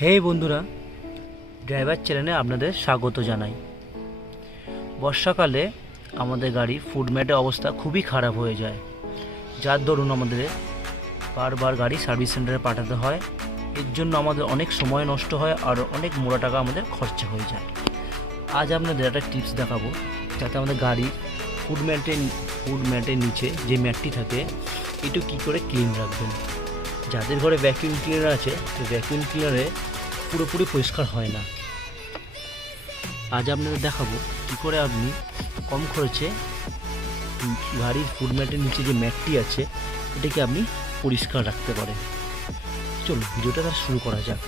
হে বন্ধুরা, ড্রাইভার চ্যানেলে আপনাদের স্বাগত জানাই। বর্ষাকালে আমাদের গাড়ি ফুড ম্যাটের অবস্থা খুবই খারাপ হয়ে যায়, যার দরুন আমাদের বারবার গাড়ি সার্ভিস সেন্টারে পাঠাতে হয়। এর জন্য আমাদের অনেক সময় নষ্ট হয় আর অনেক মোটা টাকা আমাদের খরচা হয়ে যায়। আজ আপনাদের একটা টিপস দেখাবো, যাতে আমাদের গাড়ি ফুড ম্যাটের নিচে যে ম্যাটটি থাকে এটু কী করে ক্লিন রাখবেন। যাদের ঘরে ভ্যাকুয়াম ক্লিনার আছে, সেই ভ্যাকুয়াম ক্লিনারে পুরোপুরি পরিষ্কার হয় না। আজ আপনাদের দেখাবো কী করে আপনি কম খরচে গাড়ির ফুড ম্যাটের নিচে যে ম্যাটটি আছে এটাকে আপনি পরিষ্কার রাখতে পারেন। চলুন ভিডিওটা তার শুরু করা যাক।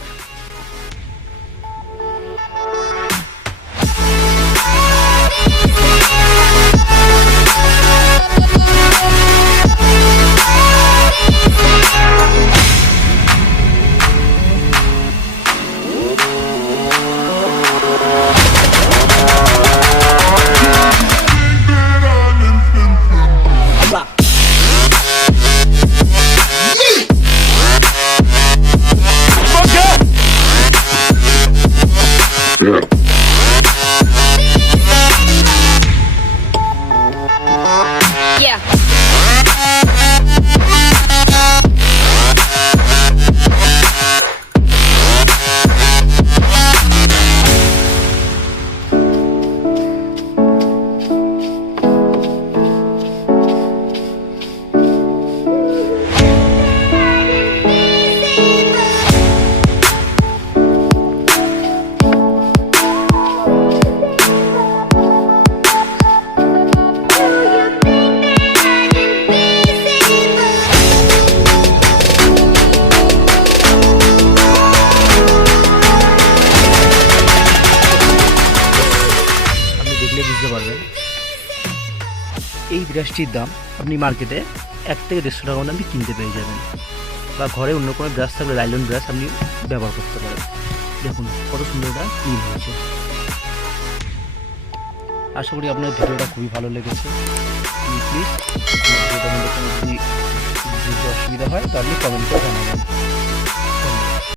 বুঝতে পারবেন এই ব্রাশটির দাম আপনি মার্কেটে 1 থেকে 150 টাকা মধ্যে আপনি কিনতে পেয়ে যাবেন, বা ঘরে অন্য কোনো ব্রাশ থাকলে লাইলন ব্রাশ আপনি ব্যবহার করতে পারেন। দেখুন কত সুন্দর এটা ক্লিন হয়েছে। আশা করি আপনার ভিডিওটা খুবই ভালো লেগেছে। প্লিজ ভিডিওটার মধ্যে কোনো যদি অসুবিধা হয় তো আপনি কমেন্টে জানাবেন।